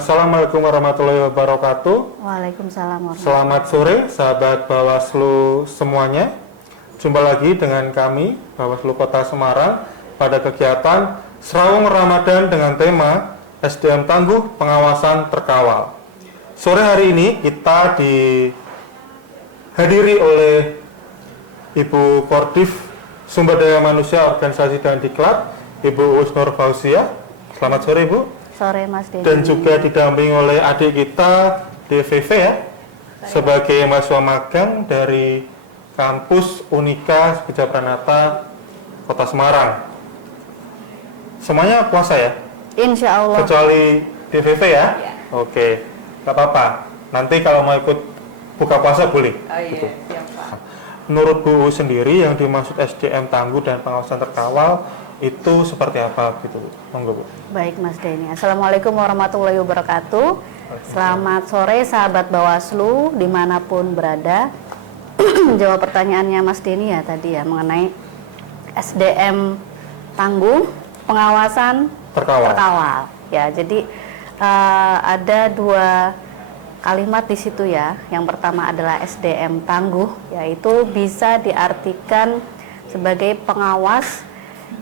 Assalamualaikum warahmatullahi wabarakatuh. Waalaikumsalam warahmatullahi wabarakatuh. Selamat sore sahabat Bawaslu semuanya. Jumpa lagi dengan kami Bawaslu Kota Semarang pada kegiatan Serawung Ramadan dengan tema SDM Tangguh Pengawasan Terkawal. Sore hari ini kita dihadiri oleh Ibu Kordif Sumber Daya Manusia Organisasi dan Diklat, Ibu Uus Nur Fauzia. Selamat sore Ibu. Sore Mas Denny. Dan juga didampingi oleh adik kita DVV ya, sebagai mahasiswa magang dari kampus Unika Gajah Pranata Kota Semarang. Semuanya puasa ya? Insya Allah. Kecuali DVV ya? Oke, gak apa-apa. Nanti kalau mau ikut buka puasa boleh. Oh iya, siap Pak. Menurut Bu sendiri yang dimaksud SDM Tangguh dan Pengawasan Terkawal itu seperti apa gitu? Monggo Bu. Baik Mas Denny. Assalamualaikum warahmatullahi wabarakatuh. Selamat sore sahabat Bawaslu dimanapun berada. Jawab pertanyaannya Mas Denny ya tadi ya mengenai SDM Tangguh Pengawasan Terkawal. Ya, jadi ada dua kalimat di situ ya. Yang pertama adalah SDM Tangguh, yaitu bisa diartikan sebagai pengawas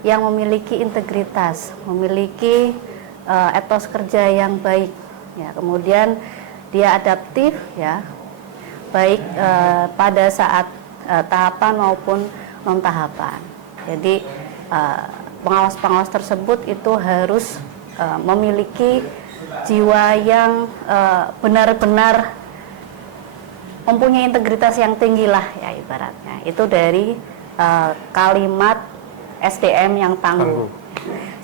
yang memiliki integritas, memiliki etos kerja yang baik, ya. Kemudian dia adaptif, ya, baik pada saat tahapan maupun non tahapan. Jadi pengawas-pengawas tersebut itu harus memiliki jiwa yang benar-benar mempunyai integritas yang tinggi lah, ya ibaratnya. Itu dari kalimat SDM yang tangguh.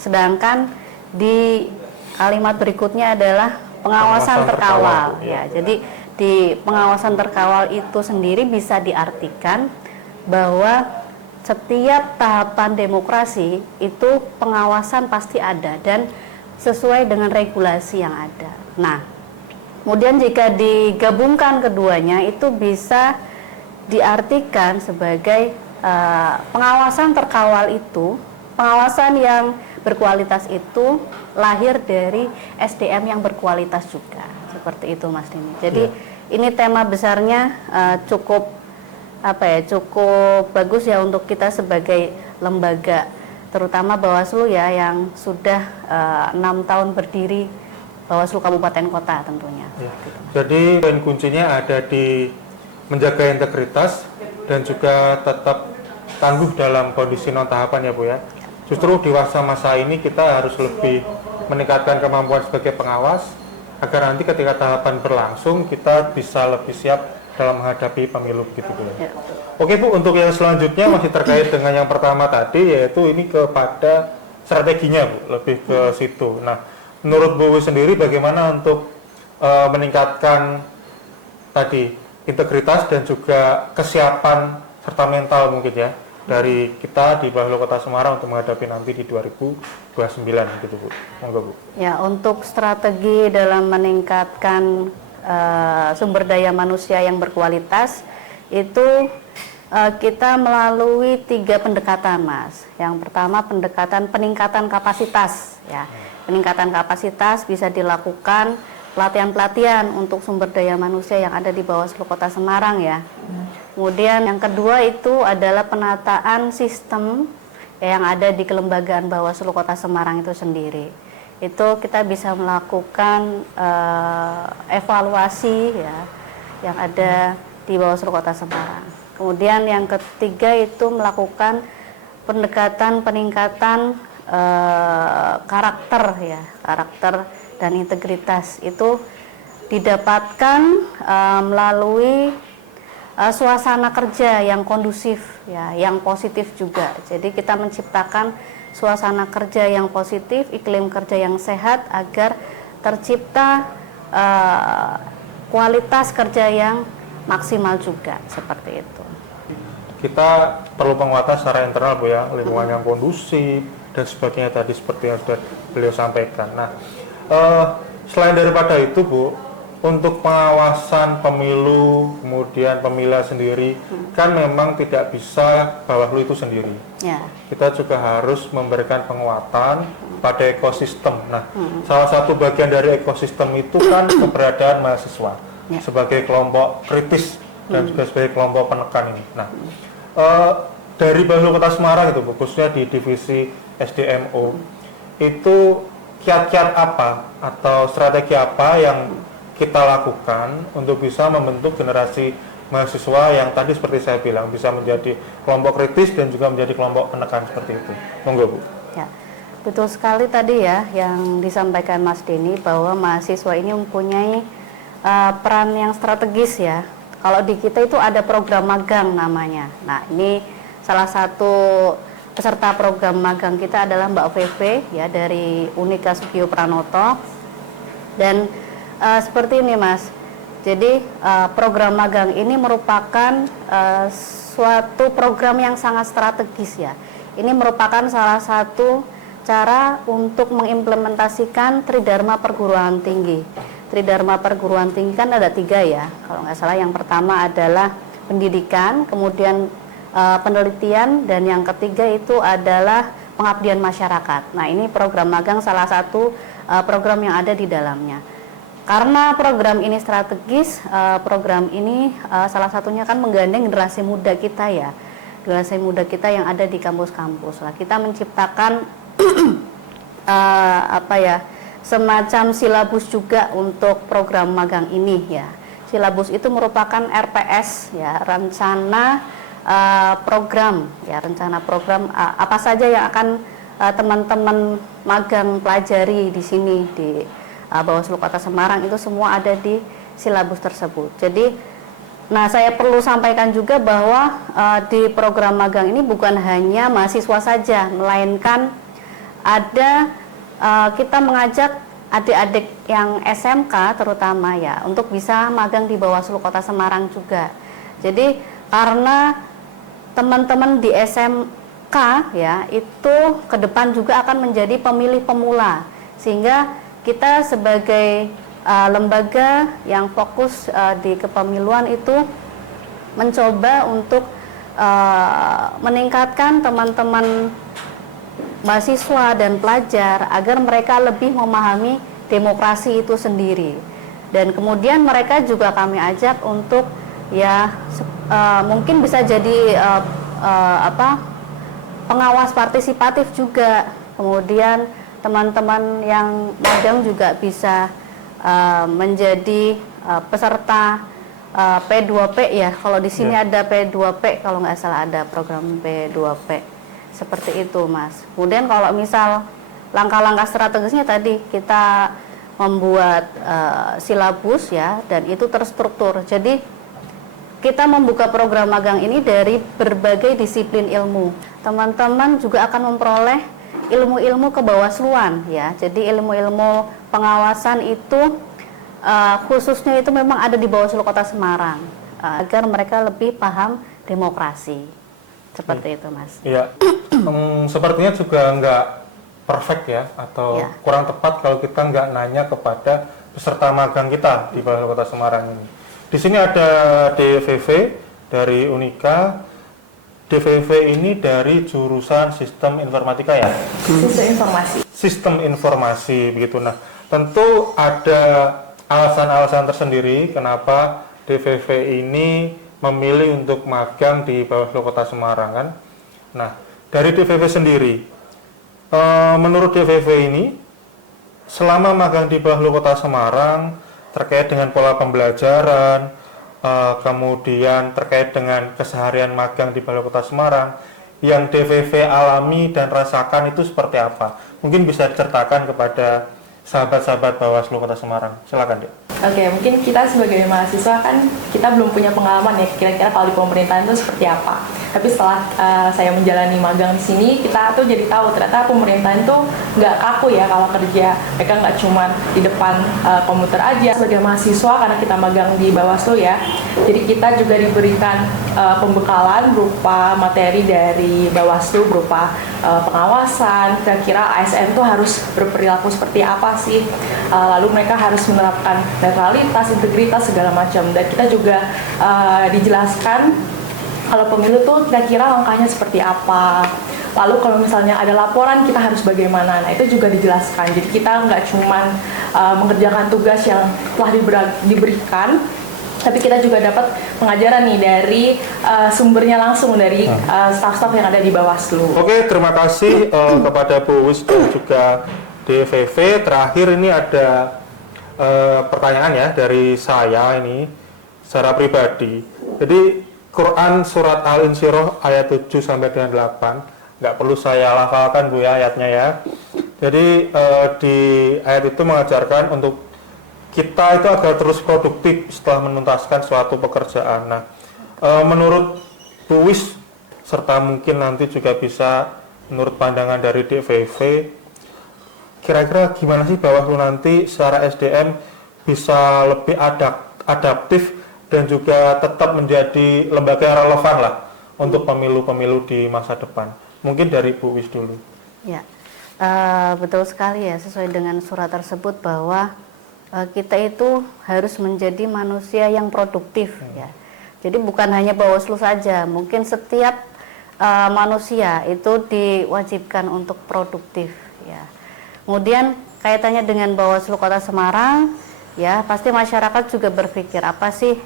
Sedangkan di kalimat berikutnya adalah pengawasan terkawal. Ya, jadi di pengawasan terkawal itu sendiri bisa diartikan bahwa setiap tahapan demokrasi itu pengawasan pasti ada dan sesuai dengan regulasi yang ada. Nah, kemudian jika digabungkan keduanya itu bisa diartikan sebagai pengawasan terkawal itu, pengawasan yang berkualitas itu lahir dari SDM yang berkualitas juga. Seperti itu Mas Denny. Jadi ini tema besarnya cukup bagus ya untuk kita sebagai lembaga, terutama Bawaslu ya yang sudah 6 tahun berdiri, Bawaslu Kabupaten Kota tentunya. Ya. Jadi poin kuncinya ada di menjaga integritas dan juga tetap tangguh dalam kondisi non tahapan ya Bu ya. Justru di masa ini kita harus lebih meningkatkan kemampuan sebagai pengawas agar nanti ketika tahapan berlangsung kita bisa lebih siap dalam menghadapi pemilu gitu Bu. Ya. Oke Bu, untuk yang selanjutnya masih terkait dengan yang pertama tadi, yaitu ini kepada strateginya Bu, lebih ke situ. Nah, menurut Bu sendiri bagaimana untuk meningkatkan tadi integritas dan juga kesiapan serta mental mungkin ya dari kita di Bawaslu Kota Semarang untuk menghadapi nanti di 2029 gitu Bu. Monggo Bu. Ya, untuk strategi dalam meningkatkan sumber daya manusia yang berkualitas itu kita melalui 3 pendekatan Mas. Yang pertama pendekatan peningkatan kapasitas ya. Peningkatan kapasitas bisa dilakukan pelatihan-pelatihan untuk sumber daya manusia yang ada di Bawaslu Kota Semarang ya. Kemudian yang kedua itu adalah penataan sistem yang ada di kelembagaan Bawaslu Kota Semarang itu sendiri. Itu kita bisa melakukan evaluasi ya yang ada di Bawaslu Kota Semarang. Kemudian yang ketiga itu melakukan pendekatan peningkatan karakter ya, karakter dan integritas itu didapatkan melalui suasana kerja yang kondusif ya, yang positif juga. Jadi kita menciptakan suasana kerja yang positif, iklim kerja yang sehat agar tercipta kualitas kerja yang maksimal juga, seperti itu. Kita perlu penguatan secara internal Bu ya, lingkungan yang kondusif dan sebagainya tadi seperti yang sudah beliau sampaikan. Nah, selain daripada itu Bu, untuk pengawasan pemilu, kemudian pemilihan sendiri, kan memang tidak bisa Bawaslu itu sendiri. Ya. Kita juga harus memberikan penguatan pada ekosistem. Nah, salah satu bagian dari ekosistem itu kan keberadaan mahasiswa sebagai kelompok kritis dan juga sebagai kelompok penekan ini. Nah, dari Bawaslu Kota Semarang itu, khususnya di divisi SDMO, itu kiat-kiat apa atau strategi apa yang kita lakukan untuk bisa membentuk generasi mahasiswa yang tadi seperti saya bilang bisa menjadi kelompok kritis dan juga menjadi kelompok penekan seperti itu. Monggo Bu. Ya, betul sekali tadi ya yang disampaikan Mas Denny bahwa mahasiswa ini mempunyai peran yang strategis ya. Kalau di kita itu ada program magang namanya. Nah, ini salah satu peserta program magang kita adalah Mbak Veve ya dari Unika Sugio Pranoto. Dan seperti ini Mas, jadi program magang ini merupakan suatu program yang sangat strategis ya. Ini merupakan salah satu cara untuk mengimplementasikan Tridharma Perguruan Tinggi. Tridharma Perguruan Tinggi kan ada 3 ya, kalau nggak salah. Yang pertama adalah pendidikan, kemudian penelitian, dan yang ketiga itu adalah pengabdian masyarakat. Nah, ini program magang salah satu program yang ada di dalamnya. Karena program ini strategis, program ini salah satunya kan menggandeng generasi muda kita ya, generasi muda kita yang ada di kampus-kampus. Lah, kita menciptakan semacam silabus juga untuk program magang ini ya. Silabus itu merupakan RPS ya, rencana program ya, rencana program apa saja yang akan teman-teman magang pelajari di sini di Bawaslu Kota Semarang, itu semua ada di silabus tersebut. Jadi, nah saya perlu sampaikan juga bahwa di program magang ini bukan hanya mahasiswa saja, melainkan ada kita mengajak adik-adik yang SMK terutama ya untuk bisa magang di Bawaslu Kota Semarang juga. Jadi karena teman-teman di SMK ya itu ke depan juga akan menjadi pemilih pemula, sehingga kita sebagai lembaga yang fokus di kepemiluan itu mencoba untuk meningkatkan teman-teman mahasiswa dan pelajar agar mereka lebih memahami demokrasi itu sendiri. Dan kemudian mereka juga kami ajak untuk ya mungkin bisa jadi pengawas partisipatif juga. Kemudian teman-teman yang magang juga bisa menjadi peserta P2P ya. Kalau di sini ada P2P, kalau nggak salah ada program P2P. Seperti itu Mas. Kemudian kalau misal langkah-langkah strategisnya tadi kita membuat silabus ya, dan itu terstruktur. Jadi kita membuka program magang ini dari berbagai disiplin ilmu. Teman-teman juga akan memperoleh ilmu-ilmu kebawasluan ya. Jadi ilmu-ilmu pengawasan itu khususnya itu memang ada di Bawaslu Kota Semarang agar mereka lebih paham demokrasi. Seperti itu Mas. Iya. Sepertinya juga nggak perfect ya, atau kurang tepat kalau kita nggak nanya kepada peserta magang kita di Bawaslu Kota Semarang ini. Di sini ada DVV dari Unika. DVV ini dari jurusan Sistem Informatika ya? Sistem Informasi begitu. Nah, tentu ada alasan-alasan tersendiri kenapa DVV ini memilih untuk magang di Bawaslu Kota Semarang kan. Nah, dari DVV sendiri, menurut DVV ini, selama magang di Bawaslu Kota Semarang terkait dengan pola pembelajaran, kemudian terkait dengan keseharian magang di Bawaslu Kota Semarang, yang DVV alami dan rasakan itu seperti apa? Mungkin bisa diceritakan kepada sahabat-sahabat Bawaslu Kota Semarang. Silakan, Dek. Oke, mungkin kita sebagai mahasiswa kan kita belum punya pengalaman ya kira-kira kalau di pemerintahan itu seperti apa. Tapi setelah saya menjalani magang di sini, kita tuh jadi tahu ternyata pemerintahan itu nggak kaku ya kalau kerja. Mereka nggak cuma di depan komputer aja. Sebagai mahasiswa karena kita magang di Bawaslu ya, jadi kita juga diberikan pembekalan berupa materi dari Bawaslu berupa pengawasan. Kira-kira ASN itu harus berperilaku seperti apa sih? lalu mereka harus menerapkan netralitas, integritas segala macam, dan kita juga dijelaskan kalau pemilu tuh kira-kira langkahnya seperti apa. Lalu kalau misalnya ada laporan kita harus bagaimana, nah itu juga dijelaskan. Jadi kita nggak cuma mengerjakan tugas yang telah diberikan, tapi kita juga dapat pengajaran nih dari sumbernya langsung dari staf-staf yang ada di Bawaslu. Oke, terima kasih kepada Bu Uwis dan juga DVV. Terakhir ini ada pertanyaan ya dari saya ini secara pribadi. Jadi Quran surat Al-Insyirah ayat 7 sampai dengan 8. Nggak perlu saya lafalkan Bu ya ayatnya ya. Jadi di ayat itu mengajarkan untuk kita itu agar terus produktif setelah menuntaskan suatu pekerjaan. Nah, menurut Bu Uwis serta mungkin nanti juga bisa menurut pandangan dari DVV, kira-kira gimana sih Bawaslu nanti secara SDM bisa lebih adaptif dan juga tetap menjadi lembaga yang relevan lah untuk pemilu-pemilu di masa depan. Mungkin dari Bu Uwis dulu. Ya, betul sekali ya, sesuai dengan surat tersebut bahwa kita itu harus menjadi manusia yang produktif ya. Jadi bukan hanya Bawaslu saja, mungkin setiap manusia itu diwajibkan untuk produktif ya. Kemudian kaitannya dengan Bawaslu Kota Semarang ya, pasti masyarakat juga berpikir apa sih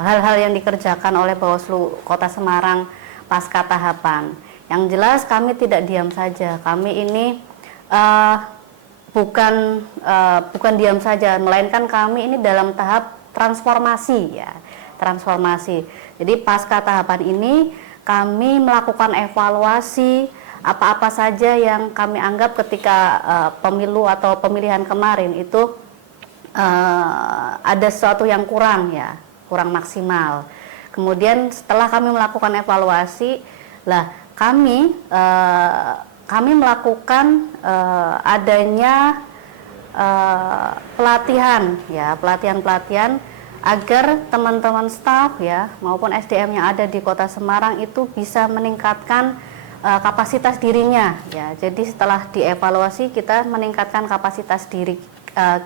hal-hal yang dikerjakan oleh Bawaslu Kota Semarang pasca tahapan. Yang jelas kami tidak diam saja, kami ini bukan diam saja, melainkan kami ini dalam tahap transformasi ya, transformasi. Jadi pasca tahapan ini kami melakukan evaluasi apa-apa saja yang kami anggap ketika pemilu atau pemilihan kemarin itu ada sesuatu yang kurang ya, kurang maksimal. Kemudian setelah kami melakukan evaluasi, kami melakukan adanya pelatihan agar teman-teman staf ya maupun SDM yang ada di Kota Semarang itu bisa meningkatkan kapasitas dirinya ya. Jadi setelah dievaluasi kita meningkatkan kapasitas diri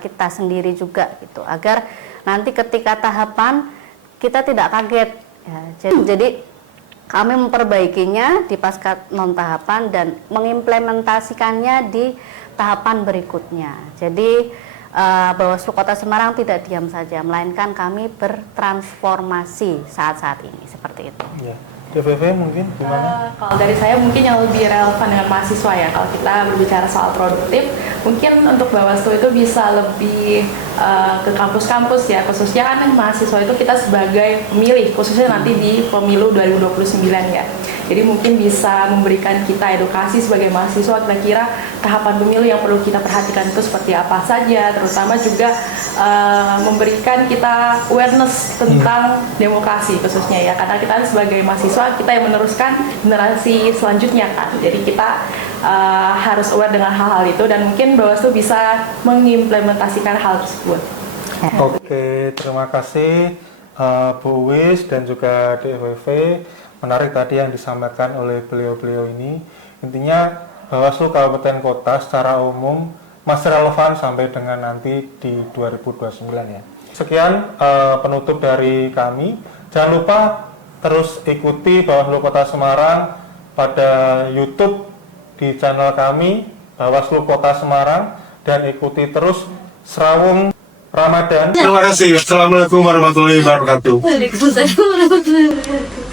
kita sendiri juga gitu, agar nanti ketika tahapan kita tidak kaget ya. Jadi kami memperbaikinya di pasca non tahapan dan mengimplementasikannya di tahapan berikutnya. Jadi Bawaslu Kota Semarang tidak diam saja, melainkan kami bertransformasi saat-saat ini seperti itu. Ya. DVV mungkin gimana? Kalau dari saya mungkin yang lebih relevan dengan mahasiswa ya, kalau kita berbicara soal produktif, mungkin untuk Bawaslu itu bisa lebih ke kampus-kampus ya, khususnya kan mahasiswa itu kita sebagai pemilih, khususnya nanti di pemilu 2029 ya. Jadi mungkin bisa memberikan kita edukasi sebagai mahasiswa, kira-kira tahapan pemilu yang perlu kita perhatikan itu seperti apa saja, terutama juga memberikan kita awareness tentang demokrasi khususnya ya, karena kita sebagai mahasiswa kita yang meneruskan generasi selanjutnya kan, jadi kita harus aware dengan hal-hal itu dan mungkin Bawaslu bisa mengimplementasikan hal tersebut. Oke, terima kasih Bu Uwis dan juga DVV. Menarik tadi yang disampaikan oleh beliau-beliau ini. Intinya Bawaslu Kabupaten Kota secara umum masih relevan sampai dengan nanti di 2029 ya. Sekian penutup dari kami. Jangan lupa terus ikuti Bawaslu Kota Semarang pada YouTube di channel kami Bawaslu Kota Semarang dan ikuti terus Serawung Ramadan. Terima kasih. Assalamualaikum warahmatullahi wabarakatuh. Waalaikumsalam warahmatullahi wabarakatuh.